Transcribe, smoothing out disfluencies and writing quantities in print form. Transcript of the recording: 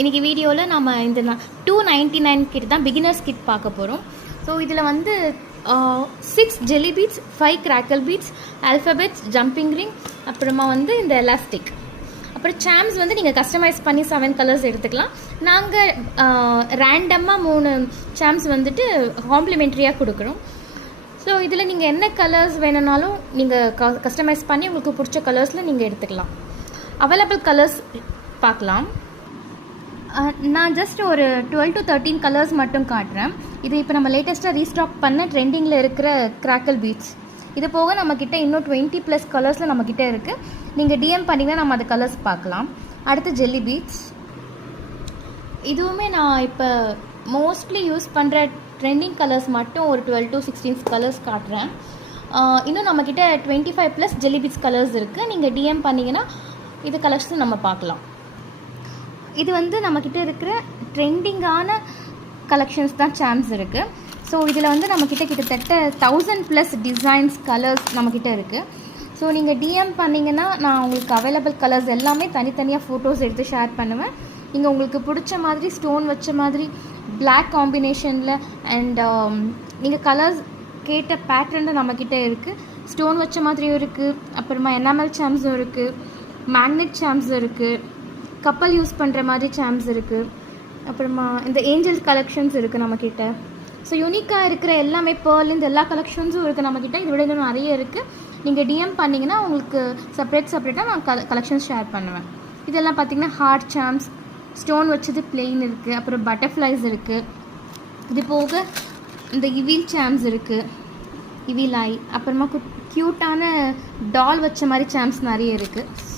இன்றைக்கி வீடியோவில் நம்ம இந்த 299 கிட் தான் பிகினர்ஸ் கிட் பார்க்க போகிறோம். ஸோ இதில் வந்து 6 jelly beads, 5 crackle beads, alphabets, jumping ring, அப்புறமா வந்து இந்த எலாஸ்டிக், அப்புறம் சாம்ஸ் வந்து நீங்கள் கஸ்டமைஸ் பண்ணி 7 கலர்ஸ் எடுத்துக்கலாம். நாங்கள் ரேண்டமாக 3 சாம்ஸ் வந்துட்டு காம்ப்ளிமெண்ட்ரியாக கொடுக்குறோம். ஸோ இதில் நீங்கள் என்ன கலர்ஸ் வேணும்னாலும் நீங்கள் கஸ்டமைஸ் பண்ணி உங்களுக்கு பிடிச்ச கலர்ஸில் நீங்கள் எடுத்துக்கலாம். அவைலபிள் கலர்ஸ் பார்க்கலாம். நான் ஜஸ்ட் ஒரு 12 to 13 கலர்ஸ் மட்டும் காட்டுறேன். இது இப்போ நம்ம லேட்டஸ்ட்டாக ரீஸ்டாக் பண்ண ட்ரெண்டிங்கில் இருக்கிற கிராக்கல் பீட்ஸ். இது போக நம்மக்கிட்ட இன்னும் 20+ கலர்ஸில் நம்மக்கிட்ட இருக்குது. நீங்கள் டிஎம் பண்ணிங்கன்னா நம்ம அந்த கலர்ஸ் பார்க்கலாம். அடுத்து ஜெல்லி பீட்ஸ். இதுவுமே நான் இப்போ மோஸ்ட்லி யூஸ் பண்ணுற ட்ரெண்டிங் கலர்ஸ் மட்டும் ஒரு 12 to 16 கலர்ஸ் காட்டுறேன். இன்னும் நம்மக்கிட்ட 25+ ஜெல்லி பீட்ஸ் கலர்ஸ் இருக்குது. நீங்கள் டிஎம் பண்ணிங்கன்னா இது கலர்ஸும் நம்ம பார்க்கலாம். இது வந்து நம்மக்கிட்ட இருக்கிற ட்ரெண்டிங்கான கலெக்ஷன்ஸ் தான் சாம்ஸ் இருக்குது. ஸோ இதில் வந்து நம்மக்கிட்ட கிட்டத்தட்ட 1000+ டிசைன்ஸ் கலர்ஸ் நம்மக்கிட்ட இருக்குது. ஸோ நீங்கள் டிஎம் பண்ணிங்கன்னா நான் உங்களுக்கு அவைலபிள் கலர்ஸ் எல்லாமே தனித்தனியாக ஃபோட்டோஸ் எடுத்து ஷேர் பண்ணுவேன். நீங்கள் உங்களுக்கு பிடிச்ச மாதிரி ஸ்டோன் வச்ச மாதிரி பிளாக் காம்பினேஷனில் அண்ட் நீங்கள் கலர்ஸ் கேட்ட பேட்டர்னில் நம்மக்கிட்ட இருக்குது. ஸ்டோன் வச்ச மாதிரியும் இருக்குது, அப்புறமா எனாமல் சாம்ஸும் இருக்குது, மேக்னெட் சாம்ஸ் இருக்குது, கப்பல் யூஸ் பண்ணுற மாதிரி சாம்ஸ் இருக்குது, அப்புறமா இந்த ஏஞ்சல்ஸ் கலெக்ஷன்ஸ் இருக்குது நம்மக்கிட்ட. ஸோ யூனிக்காக இருக்கிற எல்லாமே பேர்ல் இந்த எல்லா கலெக்ஷன்ஸும் இருக்குது நம்மக்கிட்ட. இதை விட இன்னும் நிறைய இருக்குது. நீங்கள் டிஎம் பண்ணிங்கன்னா உங்களுக்கு செப்பரேட்டாக நான் கலெக்ஷன்ஸ் ஷேர் பண்ணுவேன். இதெல்லாம் பார்த்திங்கன்னா ஹார்ட் சாம்ஸ், ஸ்டோன் வச்சது பிளெயின் இருக்குது, அப்புறம் பட்டர்ஃப்ளைஸ் இருக்குது. இது போக இந்த இவில் சாம்ஸ் இருக்குது, இவில் ஐ, அப்புறமா க்யூட்டான டால் வச்ச மாதிரி சாம்ஸ் நிறைய இருக்குது.